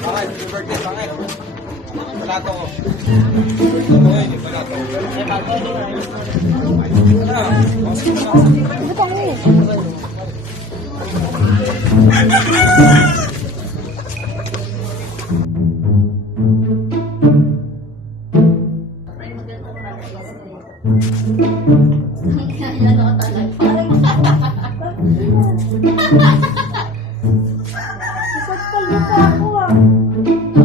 Bakit? Birthday, bakit? Palato ko. Palato. Sinampal mo pa ako ah.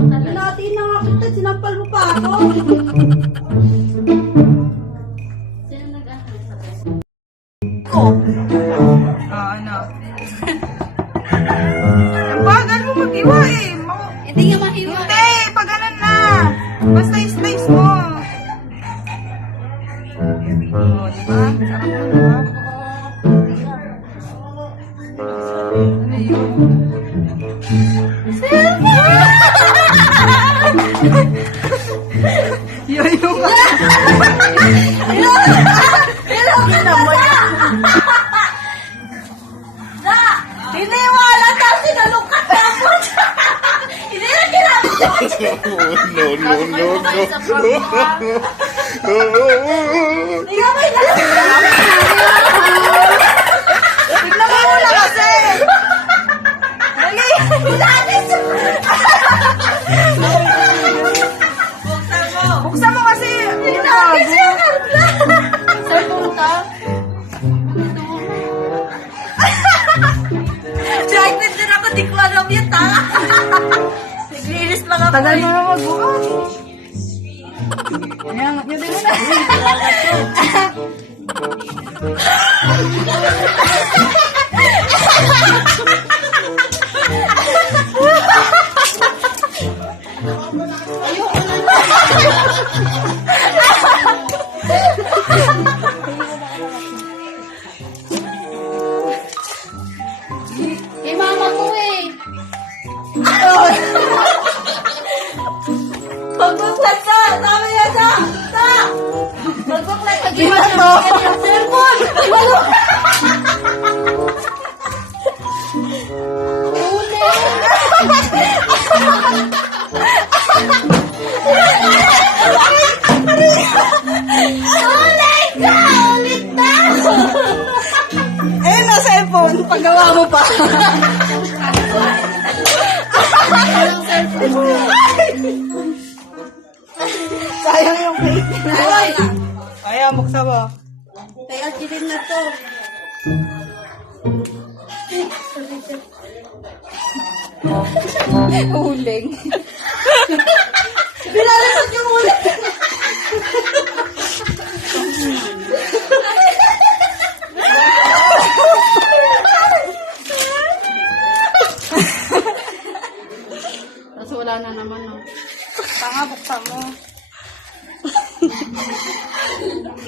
Natin na nga kita, sinampal mo pa ako. Sino nag-ahal sa best? Ko. Ano? Ang bagal mo mag-iwa eh. Hindi nga mahiwa. Hindi, pag ganun na. Basta slice mo. Oh, diba? Sarap na, diba? Ano yun? Yun yung... Hiniwala daw, sinalukat na po. Hindi na kinabot. No. Hindi ka may Tignan mo muna kasi! Dali! Buksan mo kasi! Sir, tulong ka? Excited din ako, di ko alam yun, ta. Naglinis lang ako. Tagal mo na magbukas. Ayan, yun din na. Kay mama ko eh. Magbuklat ka! Tama yan, ta! Ta! Magbuklat ka! Di ba to? Cellphone! Walo! Ulit ka! Ulit na! Eh, na cellphone. Paggawa mo pa. Sayang yung cake. Ay! Ayaw, buksan mo. Kaya kilin na to. Uling. Binalisot yung ulit! Tapos wala na naman, no? Tanga, buksan mo.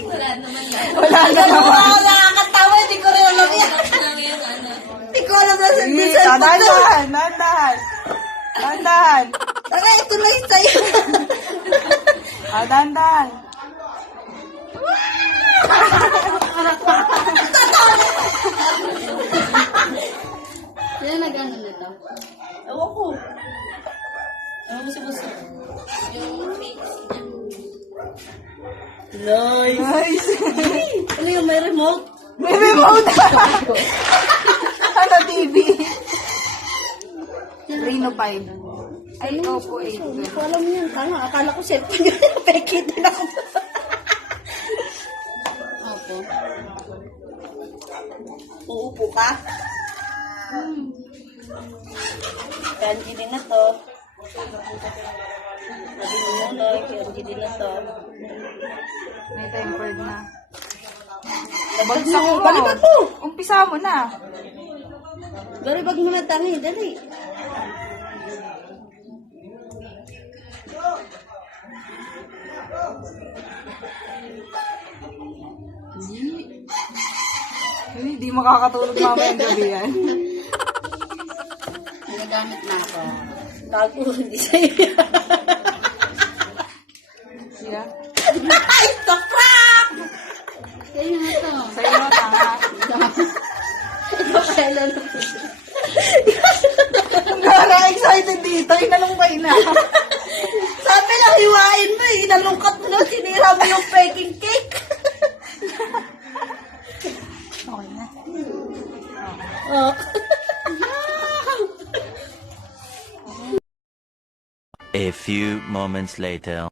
Wala naman yan. Wala na naman. Ako nakakatawa, hindi ko rin alam yan. Hindi ko alam na sa cellphone to. Dahan. Dahan. Taka, ito na yung sa'yo. Dahan. Sino nag-ano nito? Ewan ko. Ano mo si Buso? Yung face niya. Nice. Nice. Ano yung may remote? May remote. Ano, TV? Reno 5. Ay, Oppo 8. Hindi ko alam yun. Tama, akala ko cellphone yun. Pekit din ako. Opo. Uupo ka? Kanji din na to. Sabi mo muna, kanji din na to. May tempered na. Bagsak mo. Balibag mo. Umpisa mo na. Balibag mo na tangi, dali. Hindi makakatulog mamayang gabi yan. Nagagamit na ako. Gago, hindi sa'yo. Sila? Ay, the crap! Sa'yo na to. Sa'yo na, tanga. Ikaw kailan. Gara, excited dito. Inalumpay na. Sabi lang, hiwain mo eh. Inalungkat mo na, sinira mo yung baking cake. Okay na. Oh. A few moments later.